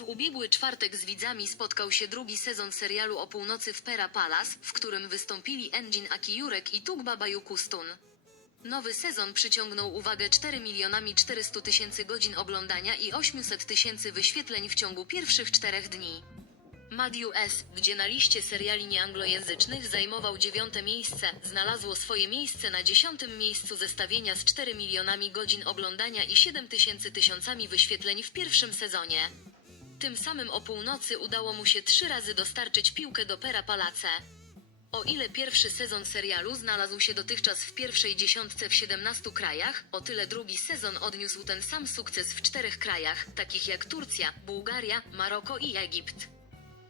W ubiegły czwartek z widzami spotkał się drugi sezon serialu o północy w Pera Palace, w którym wystąpili Engin Akijurek i Tugba Bayukustun. Nowy sezon przyciągnął uwagę 4 milionami 400 tysięcy godzin oglądania i 800 tysięcy wyświetleń w ciągu pierwszych czterech dni. Madiu S., gdzie na liście seriali nieanglojęzycznych zajmował dziewiąte miejsce, znalazło swoje miejsce na dziesiątym miejscu zestawienia z 4 milionami godzin oglądania i 7 tysięcy tysiącami wyświetleń w pierwszym sezonie. Tym samym o północy udało mu się trzy razy dostarczyć piłkę do Pera Palace. O ile pierwszy sezon serialu znalazł się dotychczas w pierwszej dziesiątce w 17 krajach, o tyle drugi sezon odniósł ten sam sukces w czterech krajach, takich jak Turcja, Bułgaria, Maroko i Egipt.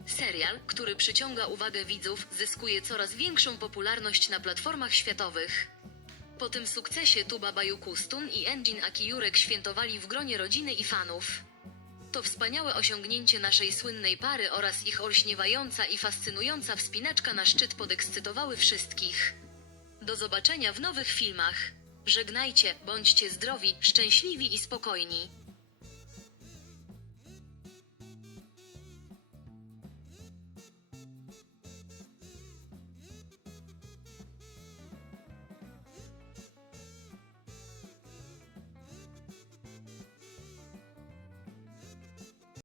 Serial, który przyciąga uwagę widzów, zyskuje coraz większą popularność na platformach światowych. Po tym sukcesie Tuba Bayukustun i Engin Akijurek świętowali w gronie rodziny i fanów. To wspaniałe osiągnięcie naszej słynnej pary oraz ich olśniewająca i fascynująca wspinaczka na szczyt podekscytowały wszystkich. Do zobaczenia w nowych filmach. Żegnajcie, bądźcie zdrowi, szczęśliwi i spokojni.